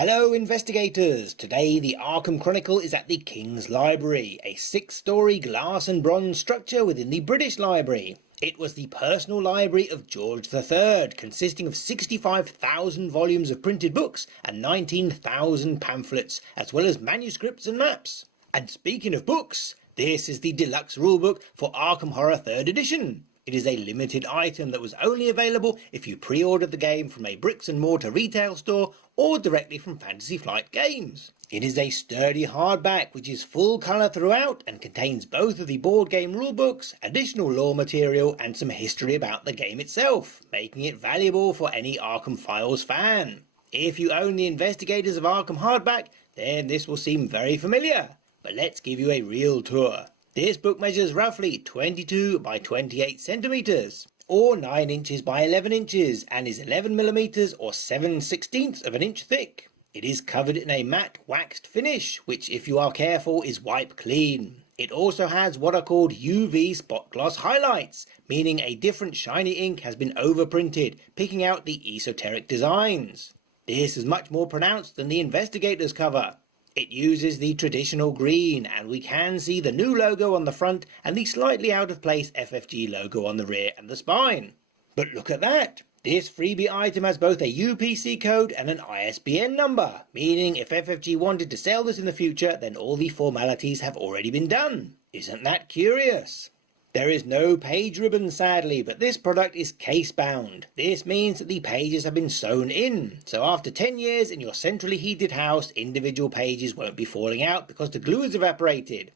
Hello investigators! Today the Arkham Chronicle is at the King's Library, a 6-storey glass and bronze structure within the British Library. It was the personal library of George III, consisting of 65,000 volumes of printed books and 19,000 pamphlets, as well as manuscripts and maps. And speaking of books, this is the Deluxe Rulebook for Arkham Horror Third Edition. It is a limited item that was only available if you pre-ordered the game from a bricks and mortar retail store or directly from Fantasy Flight Games. It is a sturdy hardback which is full colour throughout and contains both of the board game rulebooks, additional lore material and some history about the game itself, making it valuable for any Arkham Files fan. If you own the Investigators of Arkham hardback, then this will seem very familiar, but let's give you a real tour. This book measures roughly 22 by 28 centimeters, or 9 inches by 11 inches, and is 11 millimeters or 7/16 of an inch thick. It is covered in a matte waxed finish, which if you are careful is wipe clean. It also has what are called UV spot gloss highlights, meaning a different shiny ink has been overprinted, picking out the esoteric designs. This is much more pronounced than the Investigators cover. It uses the traditional green, and we can see the new logo on the front and the slightly out of place FFG logo on the rear and the spine. But look at that! This freebie item has both a UPC code and an ISBN number, meaning if FFG wanted to sell this in the future, then all the formalities have already been done. Isn't that curious? There is no page ribbon sadly, but this product is case bound. This means that the pages have been sewn in, so after 10 years in your centrally heated house, individual pages won't be falling out because the glue has evaporated.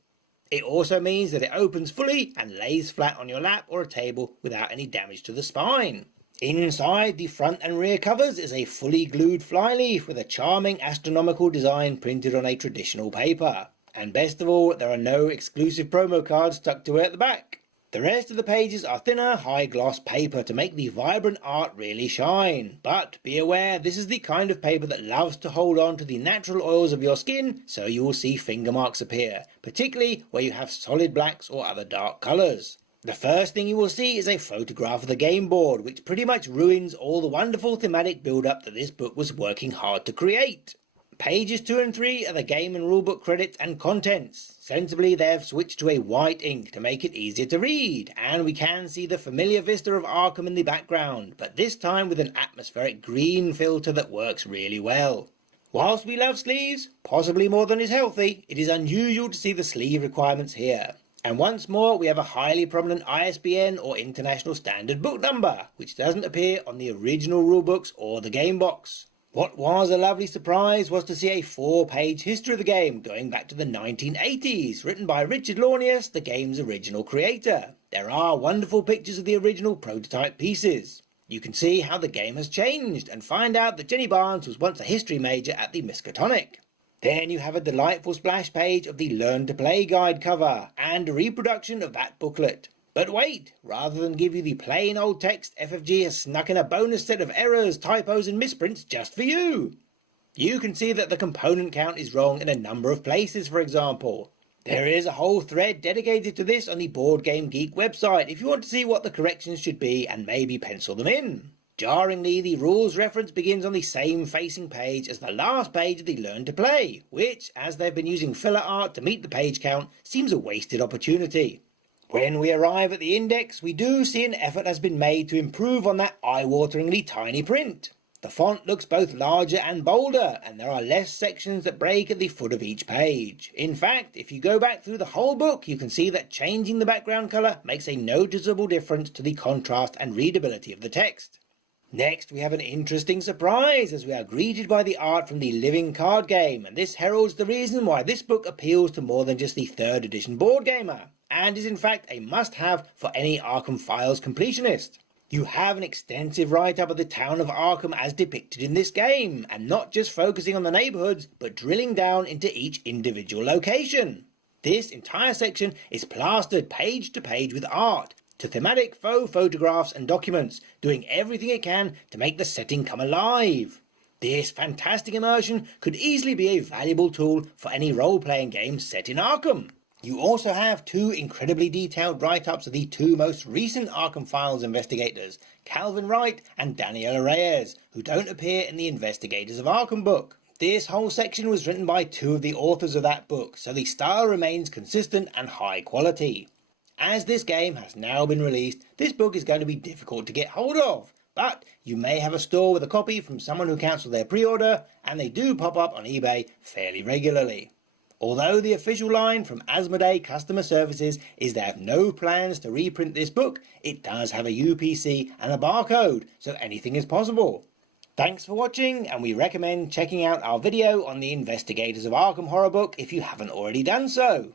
It also means that it opens fully and lays flat on your lap or a table without any damage to the spine. Inside the front and rear covers is a fully glued flyleaf with a charming astronomical design printed on a traditional paper. And best of all, there are no exclusive promo cards tucked away at the back. The rest of the pages are thinner, high-gloss paper to make the vibrant art really shine. But be aware, this is the kind of paper that loves to hold on to the natural oils of your skin, so you will see finger marks appear, particularly where you have solid blacks or other dark colours. The first thing you will see is a photograph of the game board, which pretty much ruins all the wonderful thematic build-up that this book was working hard to create. Pages 2 and 3 are the game and rulebook credits and contents. Sensibly they have switched to a white ink to make it easier to read, and we can see the familiar vista of Arkham in the background, but this time with an atmospheric green filter that works really well. Whilst we love sleeves, possibly more than is healthy, it is unusual to see the sleeve requirements here. And once more we have a highly prominent ISBN or International Standard Book number, which doesn't appear on the original rulebooks or the game box. What was a lovely surprise was to see a 4-page history of the game going back to the 1980s, written by Richard Launius, the game's original creator. There are wonderful pictures of the original prototype pieces. You can see how the game has changed and find out that Jenny Barnes was once a history major at the Miskatonic. Then you have a delightful splash page of the Learn to Play guide cover and a reproduction of that booklet. But wait, rather than give you the plain old text, FFG has snuck in a bonus set of errors, typos and misprints just for you. You can see that the component count is wrong in a number of places, for example. There is a whole thread dedicated to this on the Board Game Geek website if you want to see what the corrections should be and maybe pencil them in. Jarringly, the rules reference begins on the same facing page as the last page of the Learn to Play, which, as they've been using filler art to meet the page count, seems a wasted opportunity. When we arrive at the index, we do see an effort has been made to improve on that eye-wateringly tiny print. The font looks both larger and bolder, and there are less sections that break at the foot of each page. In fact, if you go back through the whole book, you can see that changing the background colour makes a noticeable difference to the contrast and readability of the text. Next, we have an interesting surprise as we are greeted by the art from the living card game, and this heralds the reason why this book appeals to more than just the 3rd edition board gamer, and is in fact a must-have for any Arkham Files completionist. You have an extensive write-up of the town of Arkham as depicted in this game, and not just focusing on the neighbourhoods, but drilling down into each individual location. This entire section is plastered page to page with art, to thematic faux photographs and documents, doing everything it can to make the setting come alive. This fantastic immersion could easily be a valuable tool for any role-playing game set in Arkham. You also have 2 incredibly detailed write-ups of the 2 most recent Arkham Files investigators, Calvin Wright and Daniela Reyes, who don't appear in the Investigators of Arkham book. This whole section was written by two of the authors of that book, so the style remains consistent and high quality. As this game has now been released, this book is going to be difficult to get hold of, but you may have a store with a copy from someone who cancelled their pre-order, and they do pop up on eBay fairly regularly. Although the official line from Asmodee Customer Services is they have no plans to reprint this book, it does have a UPC and a barcode, so anything is possible. Thanks for watching, and we recommend checking out our video on the Investigators of Arkham Horror book if you haven't already done so.